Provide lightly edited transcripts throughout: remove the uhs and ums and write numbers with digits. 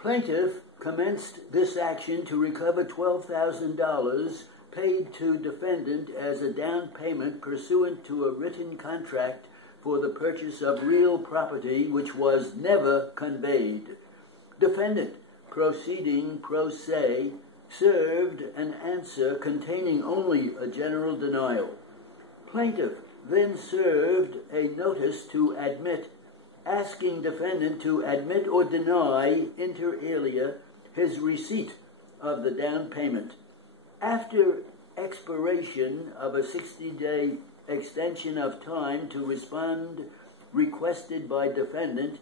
Plaintiff commenced this action to recover $12,000 paid to defendant as a down payment pursuant to a written contract for the purchase of real property which was never conveyed. Defendant, proceeding pro se, served an answer containing only a general denial. Plaintiff then served a notice to admit, asking defendant to admit or deny inter alia his receipt of the down payment. After expiration of a 60-day extension of time to respond requested by defendant,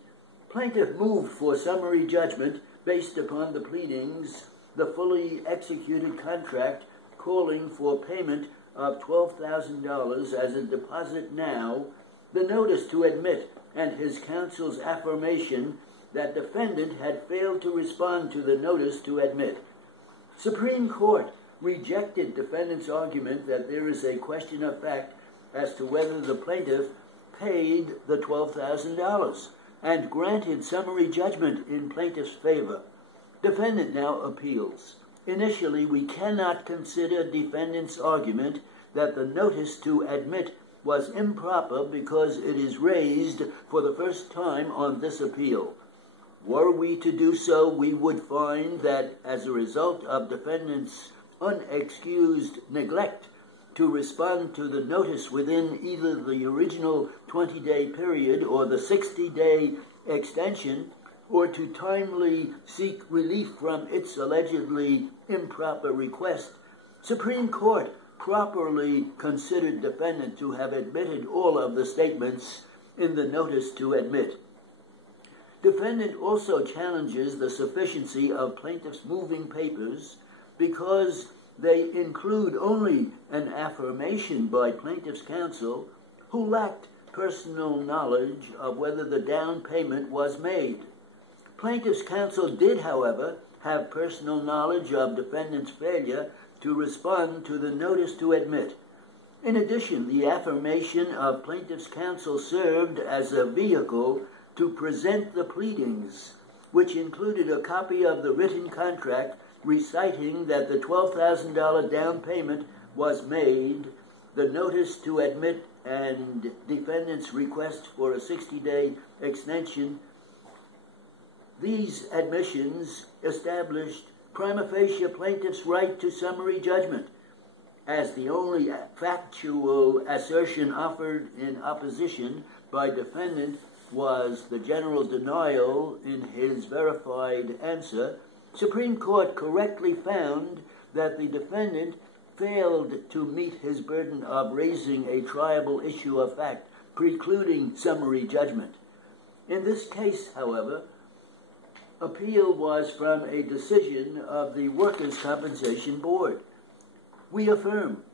plaintiff moved for summary judgment based upon the pleadings, the fully executed contract calling for payment of $12,000 as a deposit now, the notice to admit, and his counsel's affirmation that defendant had failed to respond to the notice to admit. Supreme Court rejected defendant's argument that there is a question of fact as to whether the plaintiff paid the $12,000 and granted summary judgment in plaintiff's favor. Defendant now appeals. Initially, we cannot consider defendant's argument that the notice to admit was improper because it is raised for the first time on this appeal. Were we to do so, we would find that as a result of defendant's unexcused neglect to respond to the notice within either the original 20-day period or the 60-day extension, or to timely seek relief from its allegedly improper request, Supreme Court properly considered defendant to have admitted all of the statements in the notice to admit. Defendant also challenges the sufficiency of plaintiff's moving papers because they include only an affirmation by plaintiff's counsel who lacked personal knowledge of whether the down payment was made. Plaintiff's counsel did, however, have personal knowledge of defendant's failure to respond to the notice to admit. In addition, the affirmation of plaintiff's counsel served as a vehicle to present the pleadings, which included a copy of the written contract reciting that the $12,000 down payment was made, the notice to admit and defendant's request for a 60-day extension. These admissions established prima facie plaintiff's right to summary judgment, as the only factual assertion offered in opposition by defendant was the general denial in his verified answer. Supreme Court correctly found that the defendant failed to meet his burden of raising a triable issue of fact, precluding summary judgment. In this case, however, appeal was from a decision of the Workers' Compensation Board. We affirm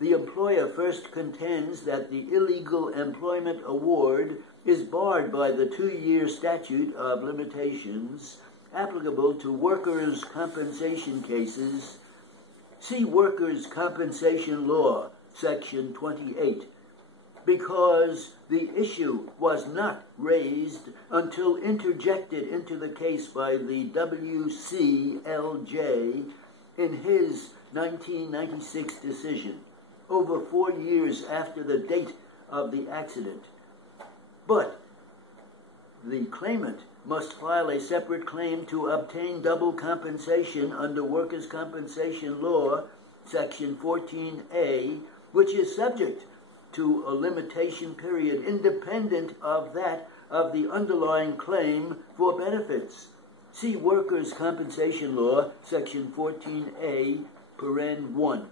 the employer first contends that the illegal employment award is barred by the 2-year statute of limitations applicable to workers' compensation cases. See Workers' Compensation Law, Section 28, because the issue was not raised until interjected into the case by the WCLJ in his 1996 decision, over 4 years after the date of the accident. But the claimant must file a separate claim to obtain double compensation under Workers' Compensation Law, Section 14A, which is subject to a limitation period independent of that of the underlying claim for benefits. See Workers' Compensation Law, Section 14A, paren 1.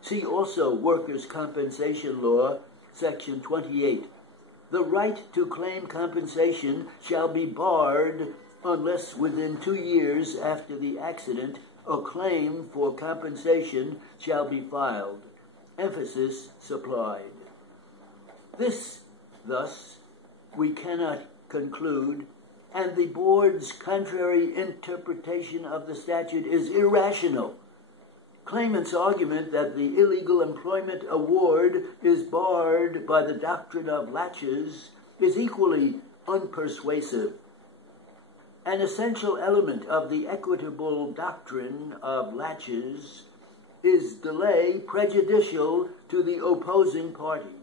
See also Workers' Compensation Law, Section 28. The right to claim compensation shall be barred unless within 2 years after the accident a claim for compensation shall be filed. Emphasis supplied. This, thus, we cannot conclude, and the board's contrary interpretation of the statute is irrational. Claimant's argument that the illegal employment award is barred by the doctrine of laches is equally unpersuasive. An essential element of the equitable doctrine of laches is delay prejudicial to the opposing party.